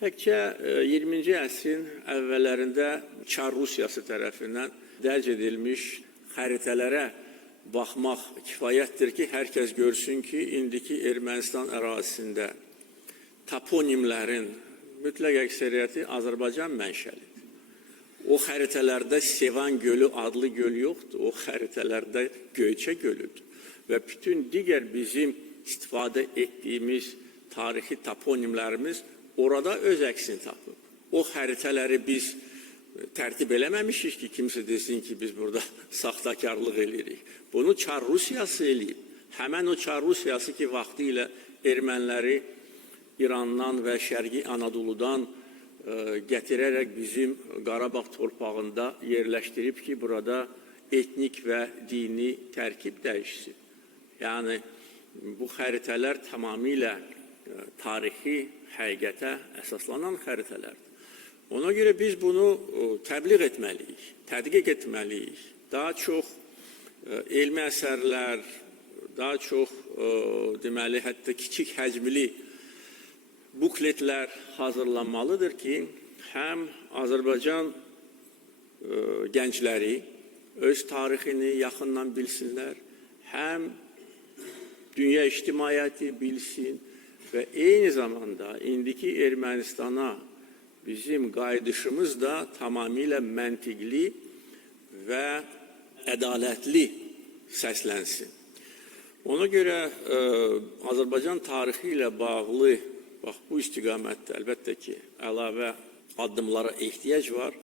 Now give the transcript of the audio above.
Təkcə 20-ci əsrin əvvəllərində Çar Rusiyası tərəfindən dərc edilmiş xəritələrə baxmaq kifayətdir ki, hər kəs görsün ki, indiki Ermənistan ərazisində toponimlərin mütləq əksəriyyəti Azərbaycan mənşəlidir. O xəritələrdə Sevan Gölü adlı göl yoxdur, o xəritələrdə Göyçə gölüdür. Və bütün digər bizim istifadə etdiyimiz tarixi toponimlərimiz orada öz əksini tapıb. O xəritələri biz tərtib eləməmişik ki, kimsə desin ki, biz burada saxtakarlıq edirik. Bunu Çar Rusiyası eləyib. Həmən o Çar Rusiyası ki, vaxtı ilə erməniləri İrandan və Şərqi Anadoludan gətirərək bizim Qarabağ torpağında yerləşdirib ki, burada etnik və dini tərkib dəyişsin. Yəni, bu xəritələr tamamilə tarixi həqiqətə əsaslanan xəritələrdir. Ona görə biz bunu təbliğ etməliyik, tədqiq etməliyik. Daha çox elmi əsərlər, daha çox deməli, hətta kiçik həcmli bukletlər hazırlanmalıdır ki, həm Azərbaycan gəncləri öz tarixini yaxından bilsinlər, həm dünya ictimaiyyəti bilsin və eyni zamanda indiki Ermənistana bizim qayıdışımız da tamamilə məntiqli və ədalətli səslənsin. Ona görə Azərbaycan tarixi ilə bağlı bax, bu istiqamətdə əlbəttə ki, əlavə addımlara ehtiyac var.